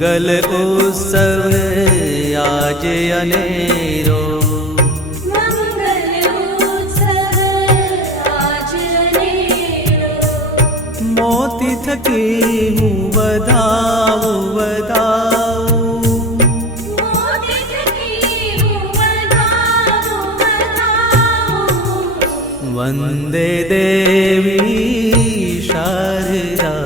મંગલ ઉત્સવ આજ અનેરો, મોતી થકી હું વધાવું વધાવું, વંદે દેવી શારદા,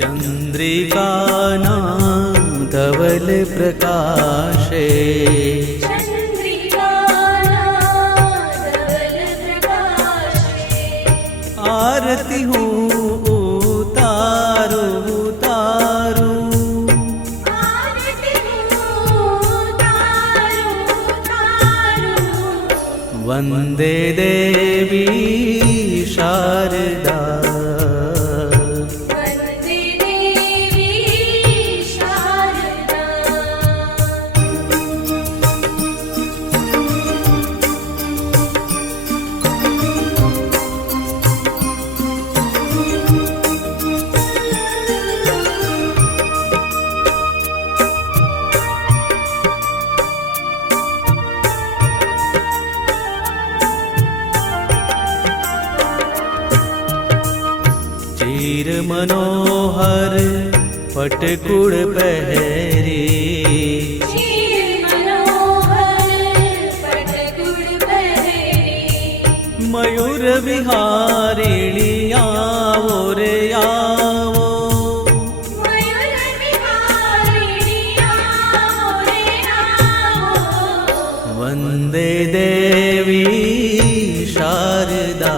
चंद्रिकाना धवल प्रकाशे, आरती हूँ उतारू उतारू, वंदे देवी शारदा, चीर मनोहर पटकुड़ पहरी, मयूर विहारिणी आवो रे आवो, वंदे देवी शारदा,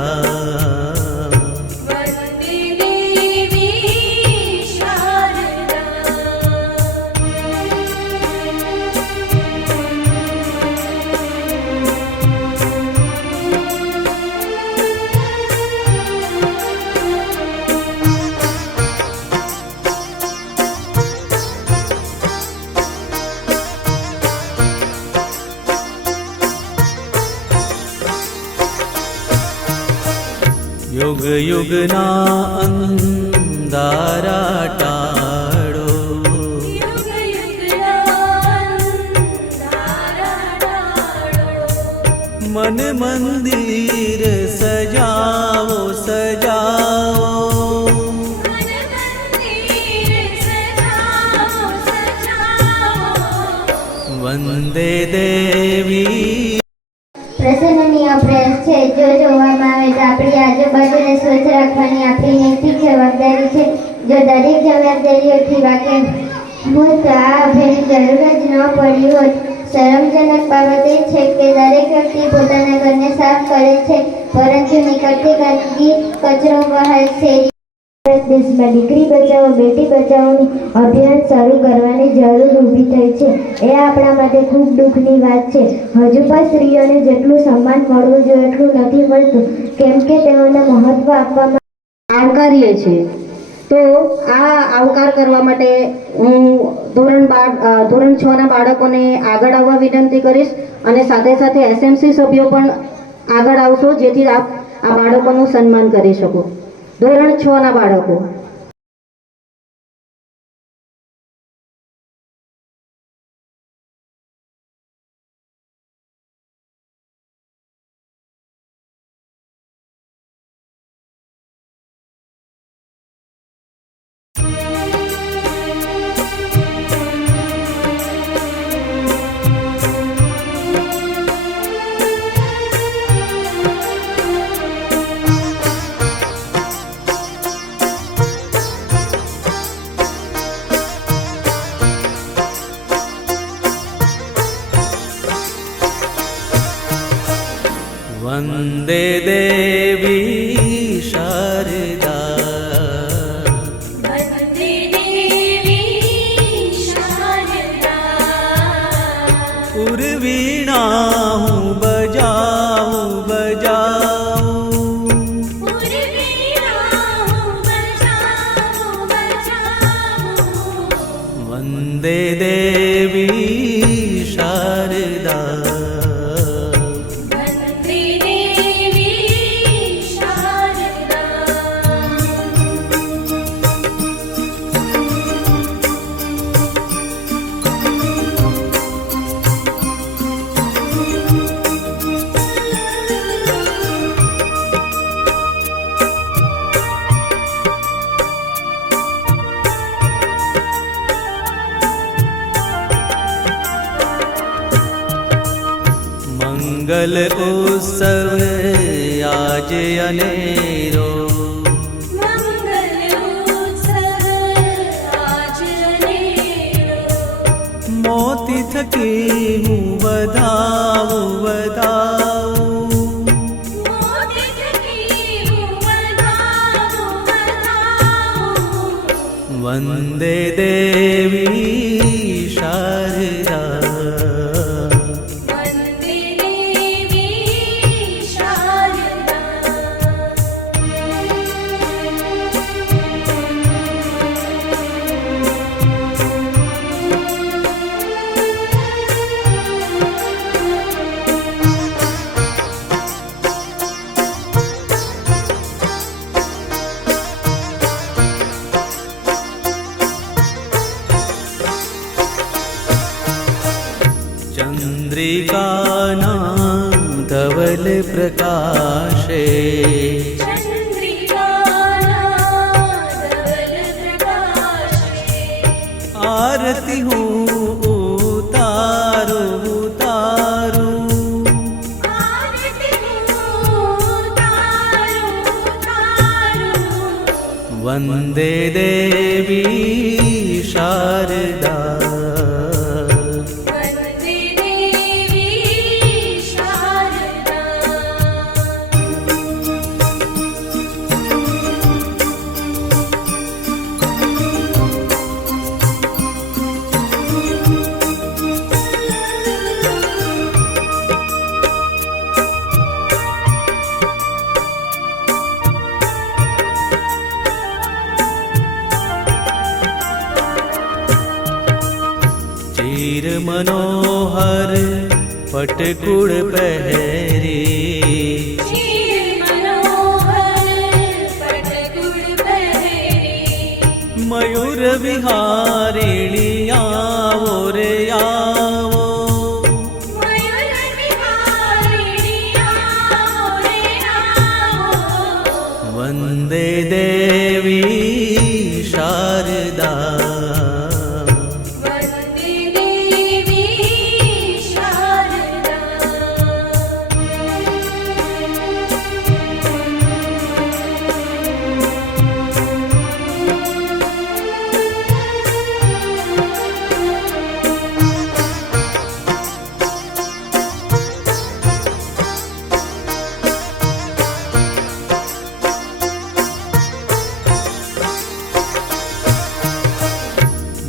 युग युग ना अंधारा टाळो, मन मंदिर सजावो सजावो, वंदे देवी। પ્રસન્નની અભ્યાસ છે. જો જોવામાં આવે તો આપણી આજુબાજુને સ્વચ્છ રાખવાની આપણી નૈતિક જવાબદારી છે. જો દરેક જવાબદારીઓથી વાકેફ હોત તો આ અભ્યાસની જરૂર જ ન પડી હોત. શરમજનક બાબત એ છે કે દરેક વ્યક્તિ પોતાના ઘરને સાફ કરે છે, પરંતુ નીકળતી ગંદકી કચરો વહાય છે. દેશમાં દીકરી બચાવો બેટી બચાવોનું અભિયાન શરૂ કરવાની જરૂર ઊભી થઈ છે. એ આપણા માટે ખૂબ દુઃખની વાત છે. હજુ પણ સ્ત્રીઓને જેટલું સન્માન મળવું જોઈએ એટલું નથી મળતું, કેમ કે તેઓને મહત્વ આપવામાં આવકારીએ છીએ. તો આ આવકાર કરવા માટે હું ધોરણ 6 ના બાળકોને આગળ આવવા વિનંતી કરીશ અને સાથે સાથે એસએમસી સભ્યો પણ આગળ આવશો, જેથી આપ આ બાળકોનું સન્માન કરી શકો. ધોરણ 6 ના બાળકો. वन्दे देवी शारदा, वन्दे देवी મંગલ ઉત્સવ આજ અનેરો, મોતી થકી હું વધાવું વધાવું, વંદે દેવી શારદા. ચંદ્રિકાના ધવલ પ્રકાશે, આરતી હું ઉતારું ઉતારું, વંદે દેવી શારદા. ચીર મનોહર પટકુળ પહેરી, મયુર વિહારિણી આવો રે આવો, વંદે દેવી શારદા.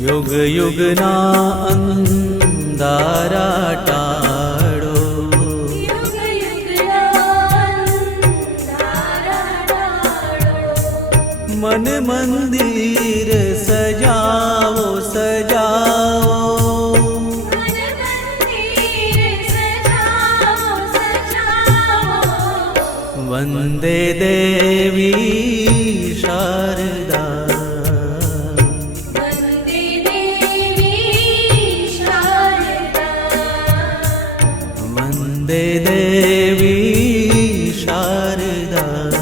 યુગ યુગના અંધારા ટાળો, મન મંદિર સજાવો સજાવો, વંદે દેવી શારદા. વંદે દેવી શારદા.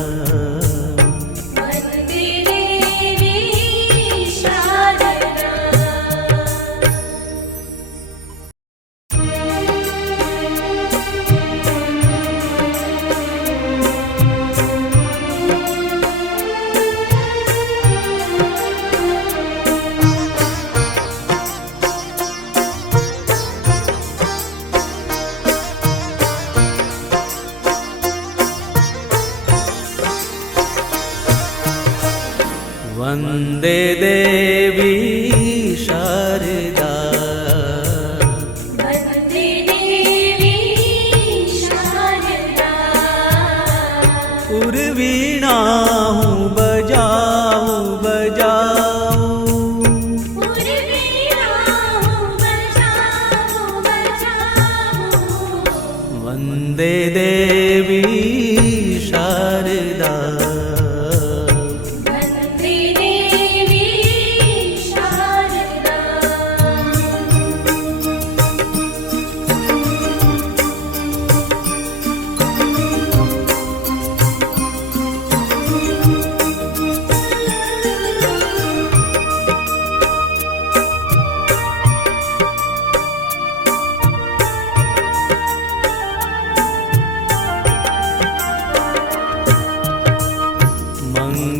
વંદે દેવી શારદા. ઉર્વીણા હું બજાવું બજાવું, વંદે દેવી શારદા.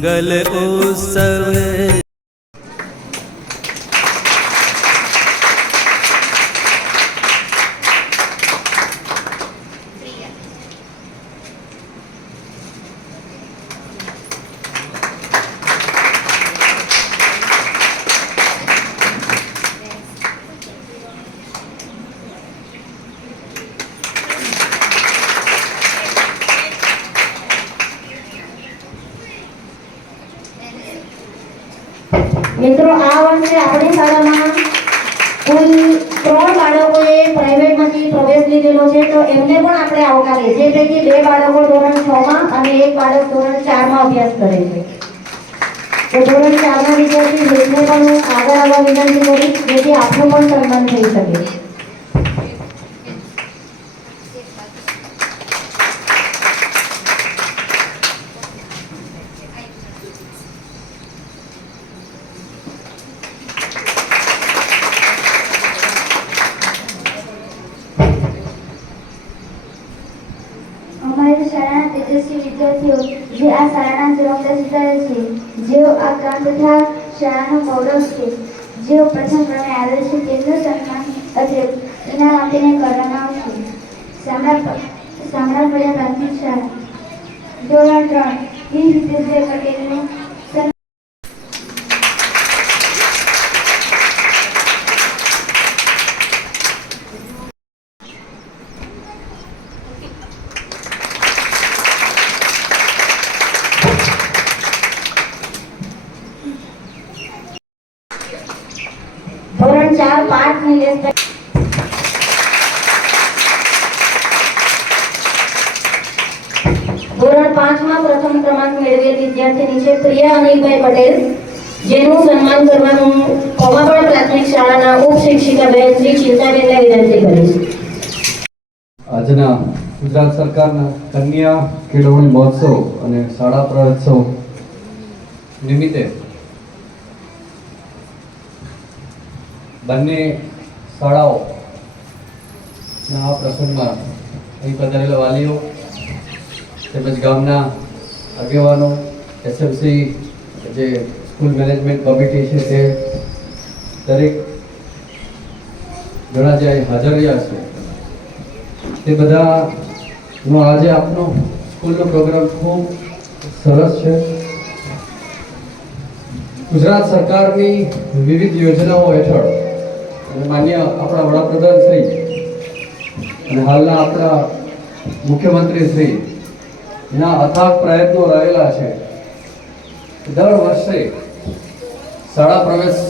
મંગલ ઉત્સવ મિત્રો, આ વર્ષે આપણી શાળામાં કુલ 3 બાળકોએ પ્રાઇવેટમાંથી પ્રવેશ લીધેલો છે, તો એમને પણ આપણે આવકારીએ. જે પૈકી 2 બાળકો ધોરણ 6 માં અને 1 બાળક ધોરણ 4 માં અભ્યાસ કરે છે. તો ધોરણ 4 ના વિદ્યાર્થી જેમને પણ હું આગળ આવવા વિનંતી કરીશ, જેથી આપનું પણ સન્માન થઈ શકે. અમારી શાળાના તેજસ્વી વિદ્યાર્થીઓ જે આ શાળાના જવાબદાર સુધારે છે, જેઓ આ કામ તથા શાળાનું ગૌરવ છે, જેઓ પ્રથમ ક્રમે આવે છે, તેમનું સન્માન અત્રે ઇનામ આપીને કરવામાં આવશે. શામળાફળિયા પ્રાથમિક શાળા ધોરણ 3 વી હિતેશભાઈ પટેલનું ધોરણ 4 5 નિલેશભાઈ. ધોરણ 5 માં પ્રથમ ક્રમાંક મેળવેલ વિદ્યાર્થીની છે પ્રિયા અનિલભાઈ પટેલ, જેનું સન્માન કરવાનું કોમાપડ પ્રાથમિક શાળાના ઉપશિક્ષિકા બહેન શ્રી ચિંતાબેનને વિનંતી કરીશ. આજના ગુજરાત સરકારના કન્યા કેળવણી મહોત્સવ અને શાળા પ્રવેશોત્સવ નિમિત્તે બંને શાળાઓના આ પ્રસંગમાં અહીં પધારેલા વાલીઓ તેમજ ગામના આગેવાનો, એસએમસી જે સ્કૂલ મેનેજમેન્ટ કમિટી છે તે દરેક ઘણા જે હાજર રહ્યા છે તે બધાનો આજે આપનો સ્કૂલનો પ્રોગ્રામ ખૂબ સરસ છે. ગુજરાત સરકારની વિવિધ યોજનાઓ હેઠળ અને માન્ય આપણા વડાપ્રધાન શ્રી અને હાલના આપણા મુખ્યમંત્રી શ્રી ના અથાગ પ્રયત્નો રહેલા છે. દર વર્ષે શાળા પ્રવેશ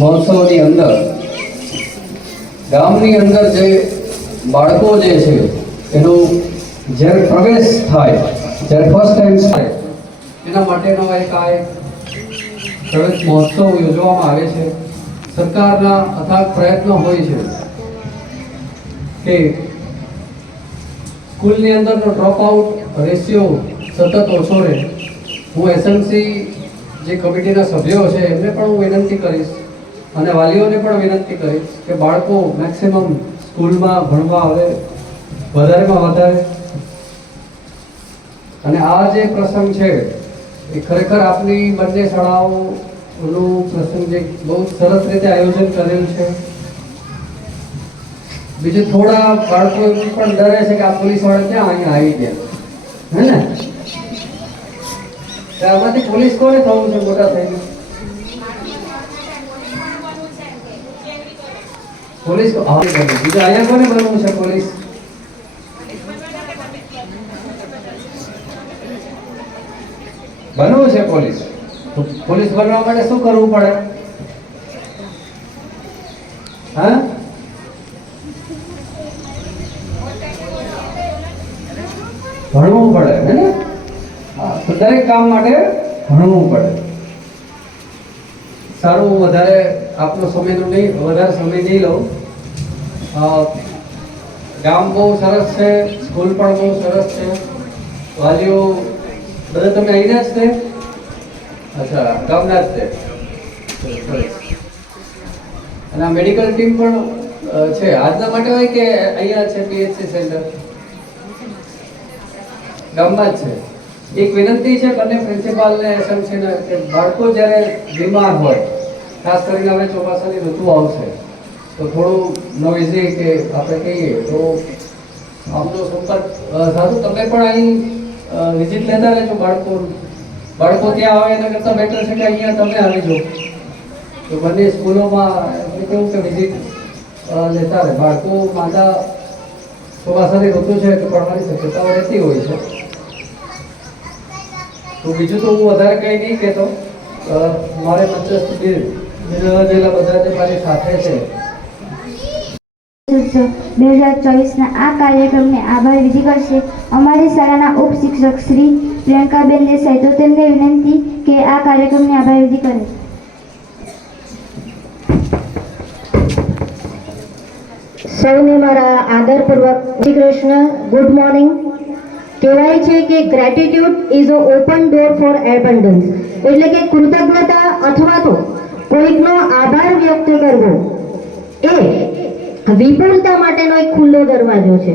મહોત્સવની અંદર ગામની અંદર જે બાળકો જે છે એનું જ્યારે પ્રવેશ થાય, જ્યારે ફર્સ્ટ ટાઈમ થાય, એના માટેનો એક પ્રવેશ મહોત્સવ યોજવામાં આવે છે. સરકારના અથાગ પ્રયત્નો હોય છે કે સ્કૂલની અંદરનો ડ્રોપ આઉટ રેશિયો સતત ઓછો રહે. હું એસએમસી જે કમિટીના સભ્યો છે એમને પણ હું વિનંતી કરીશ અને વાલીઓને પણ વિનંતી કરીશ કે બાળકો મેક્સિમમ સ્કૂલમાં ભણવા આવે, વધારેમાં વધારે. અને આ જે પ્રસંગ છે એ ખરેખર આપની બંને શાળાઓનું પ્રસંગ જે બહુ સરસ રીતે આયોજન કરેલું છે. બીજું થોડા બાળકો પણ ડરે છે કે આ પોલીસ વાળા ક્યાં અહીંયા આવી ગયા, હે ને? આમાંથી પોલીસ કોને થવું છે મોટા થઈને? પોલીસ બીજું અહીંયા કોને બનવું છે? પોલીસ બનવું છે. પોલીસ તો પોલીસ બનવા માટે શું કરવું પડે? હા, ભણવું પડે, હે ને? તો દરેક કામ માટે ભણવું પડે. સારું, હું વધારે આપનો વધારે સમય નહીં લઉં. ગામ બહુ સરસ છે, સ્કૂલ પણ બહુ સરસ છે. વાલીઓ બધા તમે અહીંના જ છે? અચ્છા, ગામના જ છે. અને આ મેડિકલ ટીમ પણ છે આજના માટે હોય કે અહીંયા છે? પીએચસી સેન્ટર ગામમાં જ છે. એક વિનંતી છે બંને પ્રિન્સિપાલને એસએમસીને કે બાળકો જ્યારે બીમાર હોય, ખાસ કરીને હવે ચોમાસાની ઋતુ આવશે તો થોડું નોઇઝી કે આપણે કહીએ તો આમનો સંપર્ક સારું. તમે પણ અહીં વિઝિટ લેતા રહેજો. બાળકો ત્યાં આવે એના કરતાં બેટર છે કે અહીંયા તમે આવી જાઓ. તો બંને સ્કૂલોમાં એટલે કેવું કે વિઝિટ લેતા રહે. બાળકો માંદા ચોમાસાની ઋતુ છે તો પડવાની શક્યતાઓ રહેતી હોય છે. તો બીજું તો હું વધારે કંઈ નહીં કહેતો. મારે મંચસ્થ બીજા બધા જે મારી સાથે છે 2024ના આ કાર્યક્રમને આભાર વિધિ કરશે અમારી શાળાના ઉપશિક્ષક શ્રી પ્રિયંકાબેન દેસાઈ. તો તેમને વિનંતી કે આ કાર્યક્રમની આભાર વિધિ કરે. સૌને મારા આદરપૂર્વક શ્રી કૃષ્ણ, ગુડ મોર્નિંગ. કહેવાય છે કે gratitude is a open door for abundance, એટલે કે કૃતજ્ઞતા અથવા તો કોઈકનો આભાર વ્યક્ત કરવો એ વિપુલતા માટેનો એક ખુલ્લો દરવાજો છે.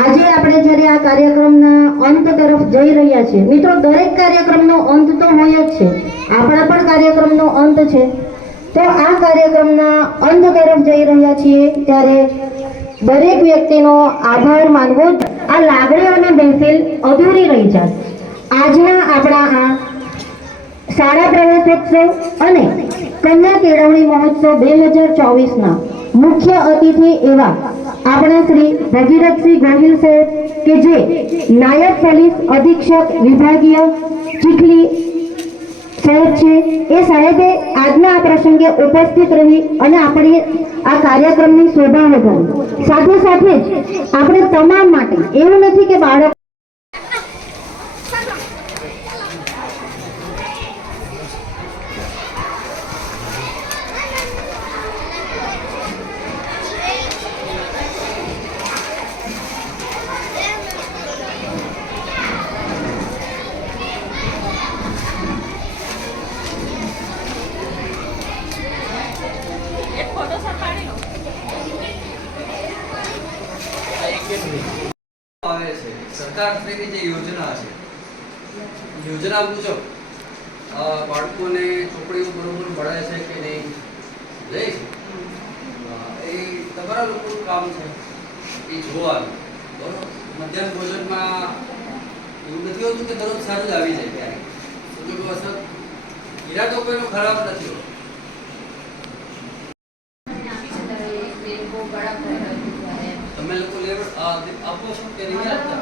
આજે આપણે જ્યારે આ કાર્યક્રમના અંત તરફ જઈ રહ્યા છીએ, મિત્રો દરેક કાર્યક્રમનો અંત તો હોય જ છે, આપણા પણ કાર્યક્રમનો અંત છે. તો આ કાર્યક્રમના અંત તરફ જઈ રહ્યા છીએ ત્યારે દરેક વ્યક્તિનો આભાર માનવો. આ લાગણીઓની મહેફિલ અધૂરી રહી જાય. આજના આપણા આ શાળા પ્રવેશોત્સવ અને કન્યા કેળવણી મહોત્સવ 2024ના મુખ્ય અતિથિ એવા આપણા શ્રી ભગીરથસિંહ ગોહિલ સાહેબ કે જે નાયબ પોલીસ અધિક્ષક વિભાગીય ચીખલી સાહેબ છે, એ સાહેબે આજના આ પ્રસંગે ઉપસ્થિત રહી અને આપણી આ કાર્યક્રમની શોભા વધારી. સાથે સાથે જ આપણે તમામ માટે એવું નથી કે બાળક આવે છે સરકારની જે યોજના છે, યોજના મુજબ બાળકોને ચોપડીઓ બરોબર મળે છે કે નહીં લે છે, એ તમારા લોકોનું કામ છે એ જોવાનું. બરોબર, મધ્યાહન ભોજનમાં એવું નથી હોતું કે દરરોજ સારું જ આવી જાય. ક્યારેક સંજોગો અસર ઈરાદો કોઈનો ખરાબ નથી હોતો. તમે લોકો લેવડ આપો છો કે નહીં આપતા?